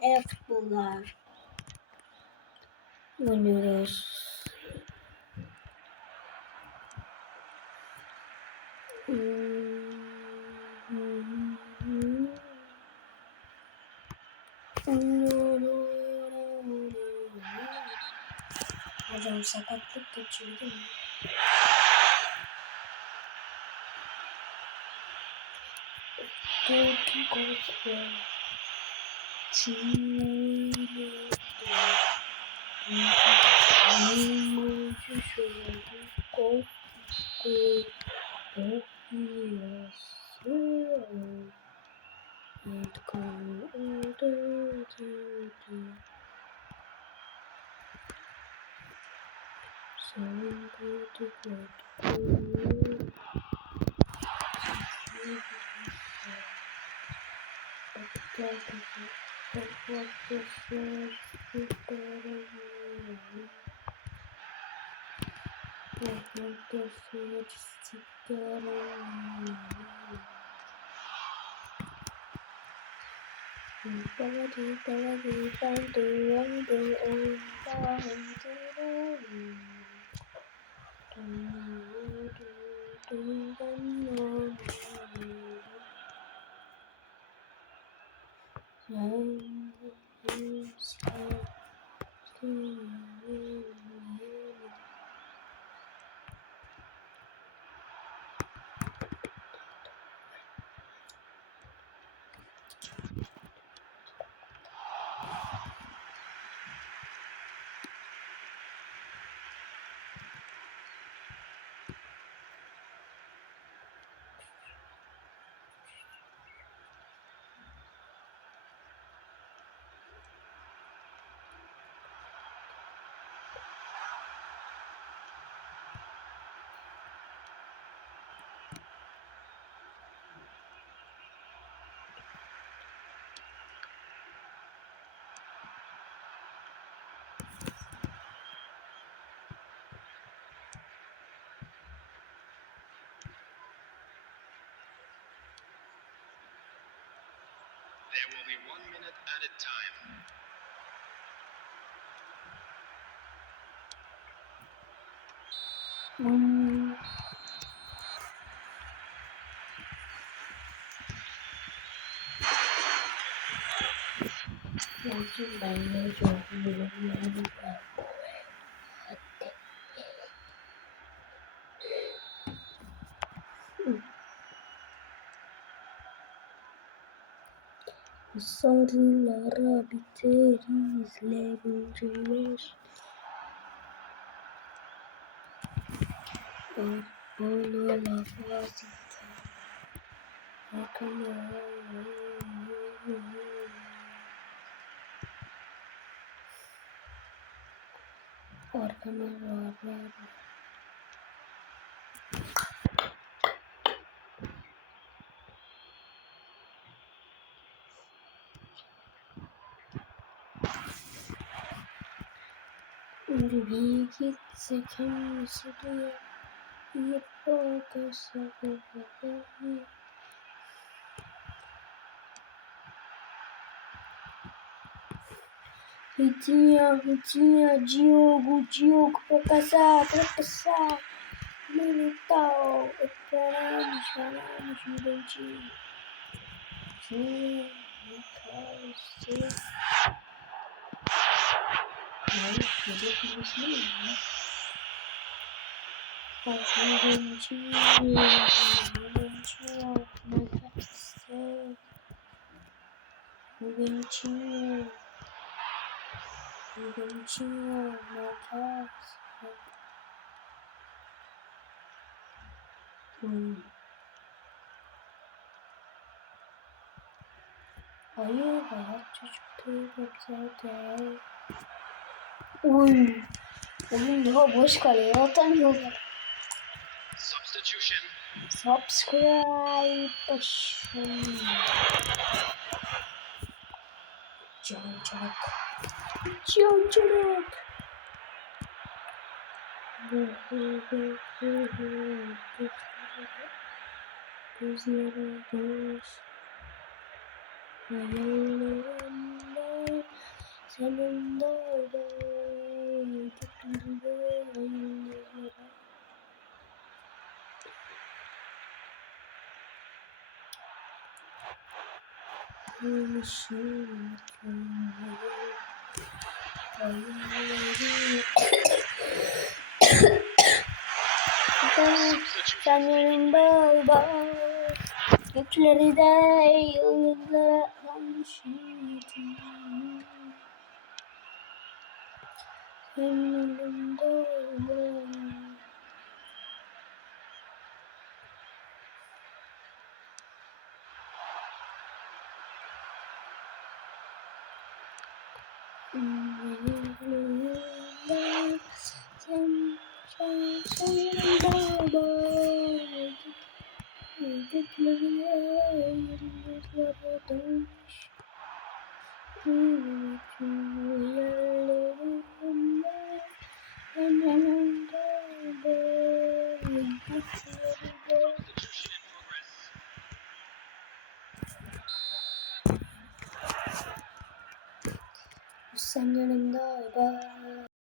F-Bunlar oynuyoruz. Hocam sakatlık geçirdi mi? There will be 1 minute added time. Sarılara biteriz lebuciler. Bana laf vazita. Arkama var. Bir gitsek hangisi duyar, bir bakarsak babamı. Vitinha, Diogo, pra passar, Militao, esperamos, Juventus. Hayır, hayat çocukluğum zaten. Oğlum daha boş kaleye atamıyorlar. Substitution. Subscribe başım. Cancırak. Gözlere boş. Hayalleri yanımda ol. Sen yanımda ol bak. Gökleri de yıldızlara almışım. Sen yanımda ol bak. Sen yanımda bak.